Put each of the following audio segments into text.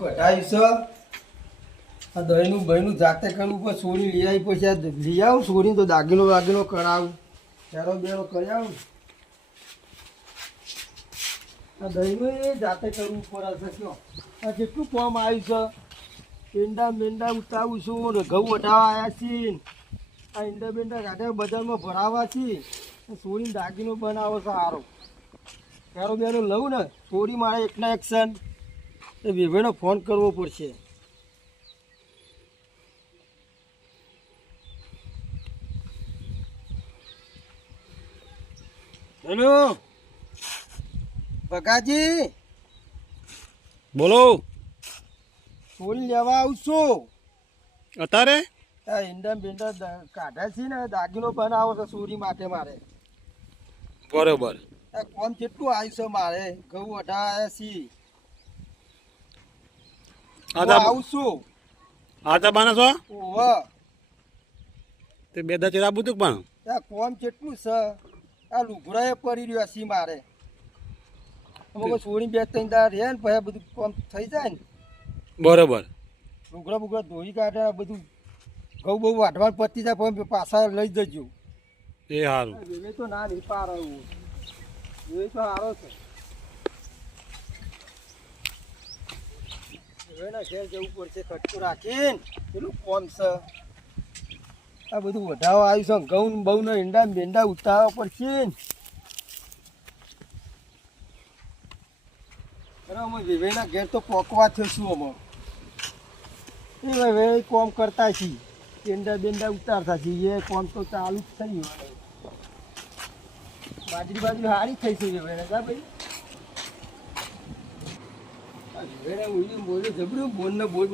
કઢાયું છે. આ દહીંનું, બહીનું જાતે કરવું પછી સોરી લઈ આવી પછી આ લઈ આવું સોરી તો દાગીનો વાગીનો કરાવું ચારો બેરો કરી આવું. આ દહીંનું એ જાતે કરવું પડે છે આ કેટલું કોમ આવ્યું છે? પેંડા મેંડા ઉતાવું છું ને ઘઉં વટાવા આવ્યા છીએ. આ ઈંડા બેંડા કાઢ્યા બજારમાં ભરાવા છીએ. સોરીને દાગીનો બનાવો સારો ચારો બેરો લઉં ને, સોરી મારે એકના એક્શન એ વિવેનો ફોન કરવો પડશે. હેલો? બગાજી બોલો. ફૂલ લેવા આવશો અત્યારે આ ઈંડા કાઢે કાઢ્યા છે ને દાગીનો બનાવો છે સુરી માટે મારે. બરોબર. કોમ કેટલું આવ્યું છે મારે? ઘઉં વઢાયા છીએ આ હું તા આવું છું. આ તા બાના છો તે બે દા બુતું પણ આ કોમ કેટલું છે? આ લુગડાએ પડી રહ્યા છે મારે. સોરી બે ત્રણ દાર રહે ને પછી બધું કોમ થઈ જાય ને. બરોબર. લુગડા બુગડા ધોઈ કાઢે આ બધું ઘઉં બહુ વાઢવા પતી જાય પણ પાછા લઈ જજો. એ સારું તો ના નહીં પાર તો સારો છે. વેવેના ઘેર જવું પડશે કટકો રાખીને, પેલું કોમ છે. આ બધું વધાવો આવ્યું છે. ઘઉં બહુ ને ઈંડા બેંડા ઉતારવા પડશે અરે વેવેના ઘેર તો પોકવા થયો છું અમે. એ હવે કોમ કરતા છીએ. ઈંડા બેંડા ઉતારતા છીએ. એ કોમ તો ચાલુ જ થઈ બાજરી બાજરી સારી થઈ છે વેવેને ભાઈ. બોલ ને બોલ.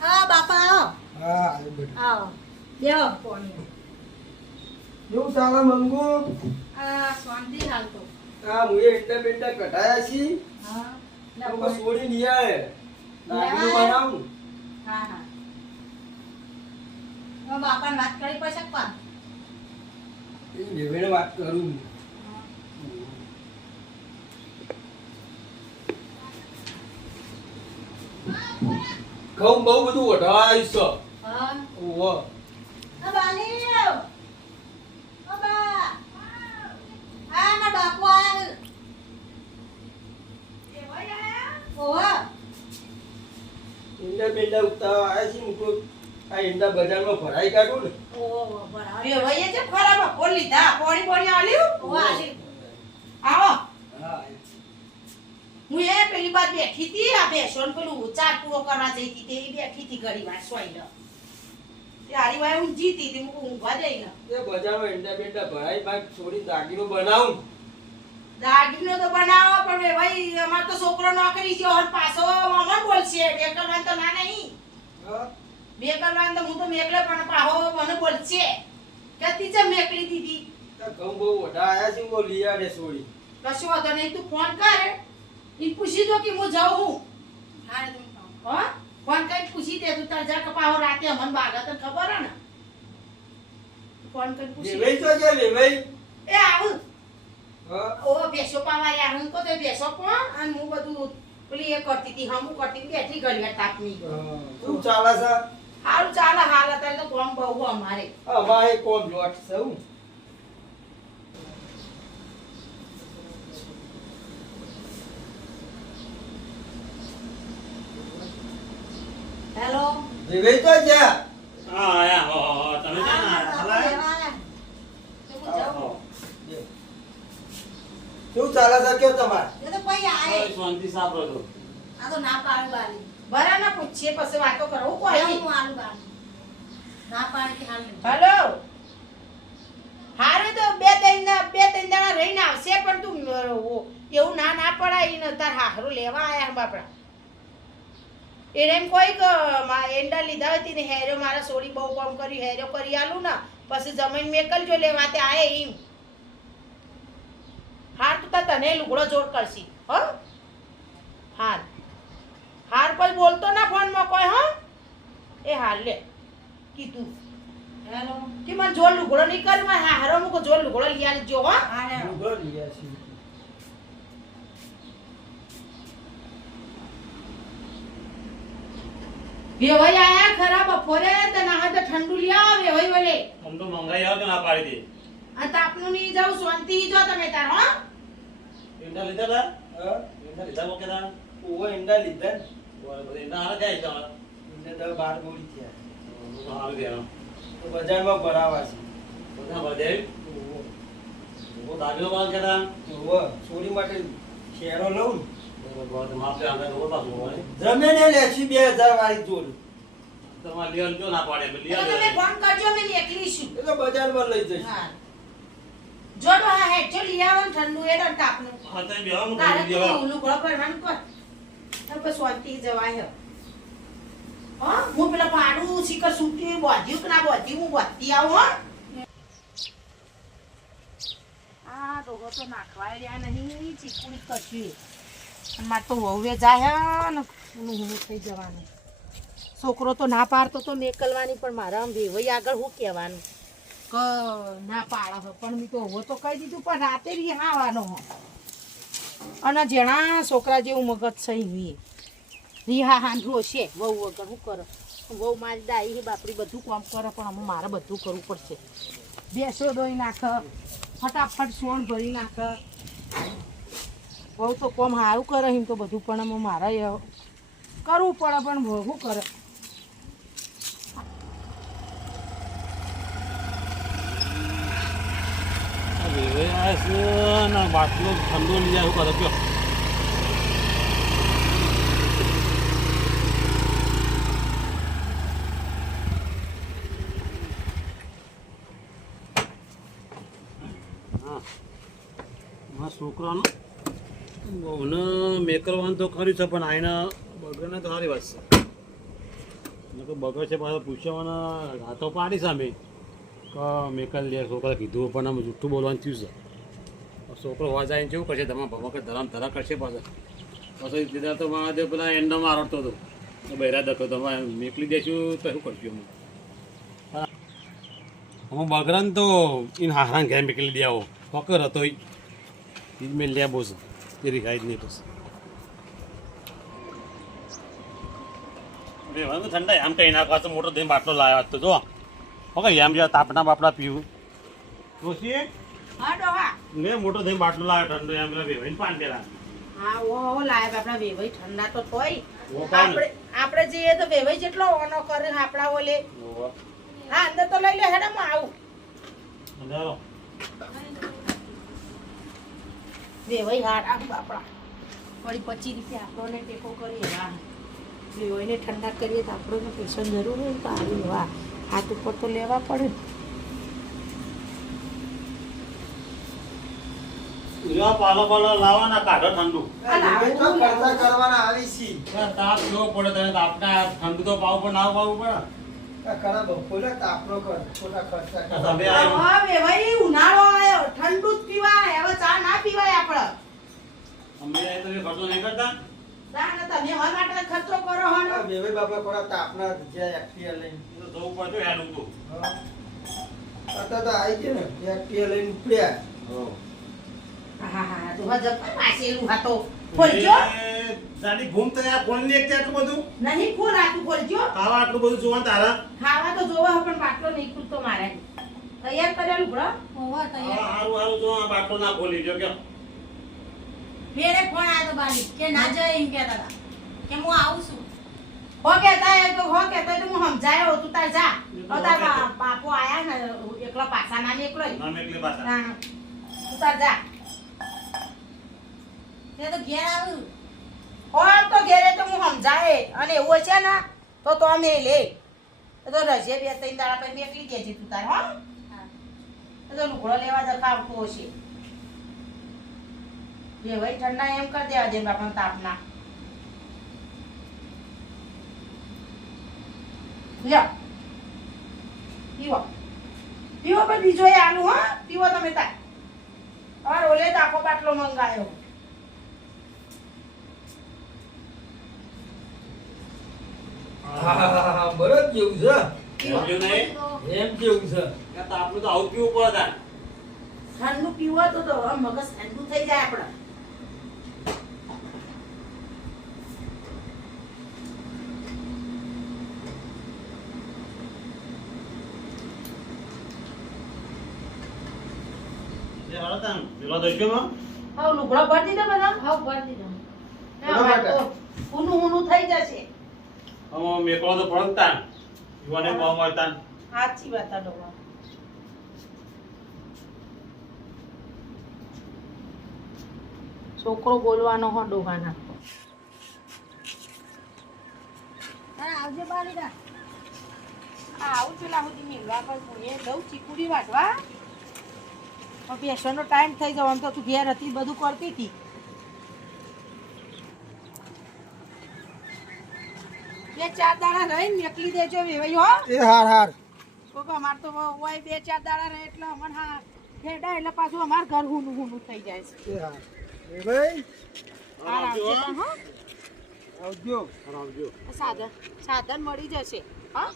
હા બાપા હા આવે બેહો પોણી કેવું ચાલે આ શાંતિ હાલ તો આ મુએ એટલા બેટા કઢાયા છી હા લોકો છોડી આવે નાગીનું લેવાય. બનાવું હા હા હવે બાપાને વાત કરી પછી કોણ એ વેવેને વાત કરું ઘઉં બહુ બધું વઢાયું છે હા ઓહો આ બાલી ઓ બા આ ના બાપુ આયા ઓહો ઈંડા બેંડા ઉતારવા આવ્યા છે મૂકો? આ ઈંડા બજારમાં ભરાઈ કાઢું ને? ઓહો એ વઈએ છે ખરાબ કોણ લીધા. પોણી પોણી આલ્યું? ઓ આલી આવો. હા હું એ પેલી બાદ બેઠી હતી આ બેસોન પેલું ઉચાર પૂરો કરવા જઈ હતી તે બેઠી હતી ઘડી વાર સોઈ લો તે હારી વાર ઊંઘી હતી હું ઊંઘવા જઈ ને. એ બજારમાં ઈંડા બેંડા ભરાઈ બાદ છોડી દાગીનો બનાવું. દાગીનો તો બનાવો પણ ભાઈ અમાર તો છોકરો નોકરી છે ઓર પાછો મમ્મા બોલશે. બે કરવાન તો ના નહીં. હા? બે કરવાન તો હું તો મેકલે પણ પાહો મને બોલશે. કતી છે મેકલી દીધી? ઘઉં બહુ આયા છે હું લઈ આડે છોડી. કશું વાંધો નહીં તું ફોન કર. ઈ પૂછી દો કે હું જાઉં હું. હા હો? ફોન કરીને પૂછી દે તું તાર જા કપાહો રાતે અમન બાગા તને ખબર હે ને? ફોન કરીને પૂછી વેવાઈ તો છે ભાઈ એ આવું. ઓ બેસો પાવારે આવું તો તે બેસો પણ અને હું બધું પેલી એ કરતી હતી હમું કરતી હતી બેઠી ઘડિયાળ તાપની. હા. શું ચાલે છે? હારું ચાલે હાલ અત્યારે તો કોમ બહુ અમારે. અમારે કોમ લોટ છે હું? હેલો? વિવેક તો છે? હા આયા હો હો તમે હા, બાપા લેવા આયા. તો હું જાઉં. શું ચાલે છે કયો તમારે? એ તો પઈ આય. શાંતિ સાંભળો રહો આ તો ના પાડું બાલી. ના પૂછીએ પછી વાતો કરો હું કોઈ? હું આલું બાલી. ના પાડ કે હાલ હેલો. હારે તો બે ત્રણ બે ત્રણ દાડા રહીને આવશે પણ તું એવું ના ના પડાય ને તાર હારું લેવા આયા બાપડા. એને એમ કોઈ એંડા લીધા હતી ને હેરો મારા સોડી બહુ કામ કર્યું હેરો કરી આલું ને પછી જમીન મેકલજો લેવા તે આયે એમ હાર તું તને લુગડો જોડ કરશી હો? હાર. હાર કોઈ બોલતો ના ફોનમાં કોઈ હાલ લે. કીધું. હેલો. કે મને જોર લુગડો નહીં કરવા હા હારો મૂકો જોર લુગડો લઈ આવજો હો. હા લુગડો લઈ આવીશું. વેવાઈ આયા ખરા બપોરે તે ઠંડુ લઈ આવો વેવાઈ વલે આમ તો મંગાઈ આવે ના પાડી દે. આ તાપનું નહીં જાવ શાંતિ જો તમે તાર હો. ઈંડા લીધા તા? હા? ઈંડા લીધા કોકે તા ઓ ઈંડા લીધા. ઈંડા હાલ જાય તમારે? ઈંડા તો બાર ગોળી થયા. તો હારું દેવાનું તો બજારમાં ભરાવા છે. બધા ઓવો. ઓ દાગલો કે કેતા ઓ ચોરી માટે શેરો લઉં ને. બરાબર માપે આને રોડ પાછું હોય જમે ને લેછી બે હજાર વાળી જોડી તમારે લઈ જો ના પાડે? તો આવજો ફોન કરજો મેં એકલી છું. એ બજારમાં લઈ જઈશ. હા. જો તો હા હેડ જો લઈ આવો ઠંડુ એ તો તાપનું. હા તમે બેવાનું તારે કરી દેવા તું લુગડો પહેરવાનું કર તારે પછી શાંતિ જવાય હે હા હું પેલા પાડું શીખર સૂટી બોધ્યું કે ના બોધ્યું હું બોધતી આવું હો. આ રોગો તો નાખવાય રહ્યા નહીં ચીકુડી કશું. મારે તો વહુએ જાય ને હું થઈ જવાનું. છોકરો તો ના પાડતો તો મેકલવાની પણ મારા આમ વેવાઈ આગળ હું કહેવાનું? કે, ના પાડે પણ મેં તો હવે તો કહી દીધું, પણ રાતે રિહાવાનો હો. અને જણા છોકરા જેવું મગજ છે ઈ રિહા હાંડરો છે. વહુ વગર શું કરે? વહુ મારી દાઈ છે, બાપડી બધું કામ કરે, પણ અમે મારે બધું કરવું પડશે. બેસો દોઈ નાખ, ફટાફટ સોણ ભરી નાખ. બહુ તો કોમ સારું કરે, એમ તો બધું પણ અમે મારે કરવું પડે, પણ ભોગવું કરે? વેવાઈ આવે છે ને બાટલો ઠંડો લઈ જાય કરે કયો છોકરાનો બહુને મેકરવાનું તો ખરી છે, પણ આઈને બગડને તો સારી વાત છે. બગડ છે પાછા પૂછવાના હાથો પાડી સામે કે મેકલ લે છોકરા કીધું પણ આમ બોલવાનું થયું છે. છોકરો હોવા જાય કેવું કરશે? તમે ભગવાન ધરામ ધરા કરશે પાછા. પછી દીધા તો મહાદેવ પેલા એન્ડમાં આરોટતો હતો. તો બૈરા દખો તમે મેકલી દેશું તો શું કરશું અમે? હું બગડન તો ઇન હારાન ઘેર મેકલી દે આવો. ફકર હતો એ ઈ મેં લે બોસ એ રીખાય જ નહીં પછી ઠંડા આમ કઈ નાખવા તો મોટો દહીં બાટલો લાવ્યો હતો જો. ઓકે એમ જેવા તાપણા બાપડા પીવું. જોશી હા ડોહા. મેં મોટો દહીં બાટલો લાવ્યો ઠંડો એમ પેલા વેવાઈને પાન પેલા. હા ઓ ઓ લાય આપણા વેવાઈ ઠંડા તો તોય. આપણે આપણે જઈએ તો વેવાઈ જેટલો ઓનો કરે આપડા ઓલે. હા અંદર તો લઈ લે હેડે હું આવું. અંધારો. વેવાઈ હાડ આ બાપડા. વળી પચી રીતે આપણને ટેકો કરીએ. વાહ વેવાઈને ઠંડા કરીએ તો આપણને પૈસાની જરૂર હોય તો આવી વાહ. હાથ ઉપર તો લેવા પડે. ને. પાલો પાલો લાવવાના કાઢો ઠંડુ. તો ખર્ચા કરવાના આવી છી. તાપ કેવો પડે તને તાપના ઠંડુ તો પાવું પણ ના પાવું પડે. ઉનાળો ઠંડુ જ પીવાય હવે ચા ના પીવાય આપડે અમે તો ખર્ચો નહીં કરતા. તમે હર માટે ખર્ચો કરો હો બેવે બાપા કોના તાપના જ્યાં એક્ટિવા લઈને. તો જવું પડતું હેડું તો હા. અત્યારે તો આવી ગયું ને એક્ટિવા લઈને ઉપડ્યા. હા. હા તો હજબ પાસેલું હાતો. ખોલજો. એ ઘૂમ તો યાર કોણ એક આટલું બધું. નહીં ખોલ આટલું ખોલજો. ખાવા આટલું બધું જોવા તારા. ખાવા તો જોવા પણ બાટલો નહીં ખુલતો મારે. તૈયાર કરેલું બરો? હોવા તૈયાર. હારું હારું જો આ બાટલો ના ખોલી જો કે ફેરે ફોન આવ્યો તો બાલી કે ના જાય એમ કહેતા હતા. કે હું આવું છું. ઓકે તાય તો હો તો હું સમજાયો તું તાર જા. તાર બાપો આયા ને એકલો પાછા ના નીકળો નામ એકલી પાછા. હા. તું તાર જા. તે તો ઘેર આવું. હો તો ઘેરે તો હું સમજાય. અને એવું છે ને તો તો અમે લે. તો રજે બે ત્રણ દાડા પછી એકલી દેજે તું તાર હો. તો લુગડો લેવા જતા હશે. બે ભાઈ ઠંડા એમ કરી દેવા દે બાપા તાપના. લ્યો. પીવો. પીવો પણ બીજો એ આલુ હા. પીવો તમે તા તમારે ઓલે જ આખો બાટલો મંગાયો. આહાહાહા, જેવું છે? પીવો. સમજ્યો નહીં? એમ જેવું છે? તો આપણું તો આવું પીવું પડે. ઠંડુ પીવો તો તો મગજ ઠંડુ થઈ જાય આપણે. એ તાન. પેલો દઈશું એમાં? હવે લુગડો ભરી દીધો બધા હાવ ભરી દીધો. હવે તો ઊનું ઊનું થઈ જશે આમાં મેકળો તો પડે યુવાને કોમ હોય સાચી વાત આ ડોહા છોકરો બોલવાનો હો ડોહાના આવજે બારીડા. આવું છું સુધી મેળવા પર હું એ દઉં ચીકુડી વાટવા પણ બેસવાનો ટાઈમ થઈ જવાનો તો તું ઘેર હતી બધું કરતી હતી. બે ચાર દાડા રહી નીકળી દેજો વેવાઈ હો. એ હાર હાર. કોક અમાર તો હોય બે ચાર દાડા રહે એટલે અમન હા ખેડા એટલે પાછું અમાર ઘર હુનું હુનું થઈ જાય છે. એ હાર. વેવાઈ. હાર આવજો હા. આવજો આવજો. સાધન સાધન મળી જશે હા.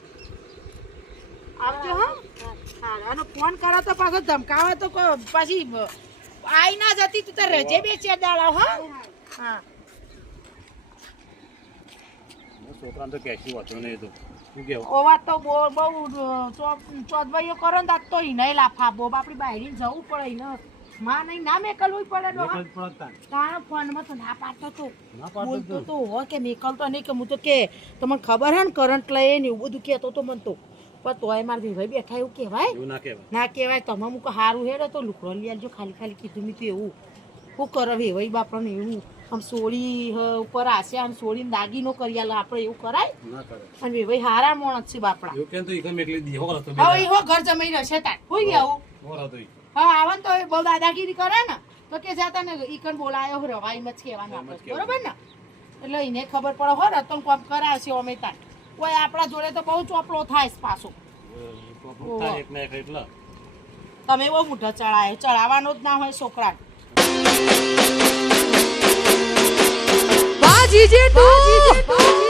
આવજો હા અને ફોન કરો તો પાછો ધમકાવે તો પછી આઈ ના જતી તું તો રજે બે ચાર દાડા હા હા છોકરા તો કહેશું વાંધો નહીં તો. શું કહેવું? ઓવા તો બહુ બહુ ચોદવાઈઓ કરો ને તો ઈને લાફા બો આપણી બાયરીને જવું પડે ઈને માં નહીં ના મેકલવું પડે. તારા ફોનમાં તો ના પાડતો તો ના બોલતો તો. તો હો કે નીકળતો નહીં કે હું તો કે તમને ખબર હે ને કરંટ લઈએ ને એવું બધું કહેતો તો મને તો પણ તોય મારા વિભાઈ બેઠા એવું કહેવાય? એવું ના કહેવાય. ના કહેવાય તમે મૂકો હારું હેડો તો લુકડો લઈ આવજો ખાલી ખાલી કીધું મેં તો એવું. શું કરો વેવાઈ બાપરાને એવું. આમ સોળી હ, ઉપર આશે આમ સોળી દાગીનો કરી આલે આપણે એવું કરાય? અને વેવાઈ હારા માણસ છે બાપડા. એવું કેમ તો ઈકમ એકલી હવે ઘર જમાઈ રહેશે તાર. કોઈ ગયા હો. ઈ. હા આવે તો એ બહુ દાદાગીરી કરે ને તો કે જાતા ને ઈકન બોલાયો રવાઈ એમ કહેવાનું. બરોબર ને? એટલે એને ખબર પડે હો રતન કોમ કરાવશે અમે તાર. કોઈ આપણા જોડે તો બહુ ચોપલો થાય પાછો. તમે બહુ મૂઢો ચડાયો ચડાવવાનો જ ના હોય છોકરા બાજી જેટલું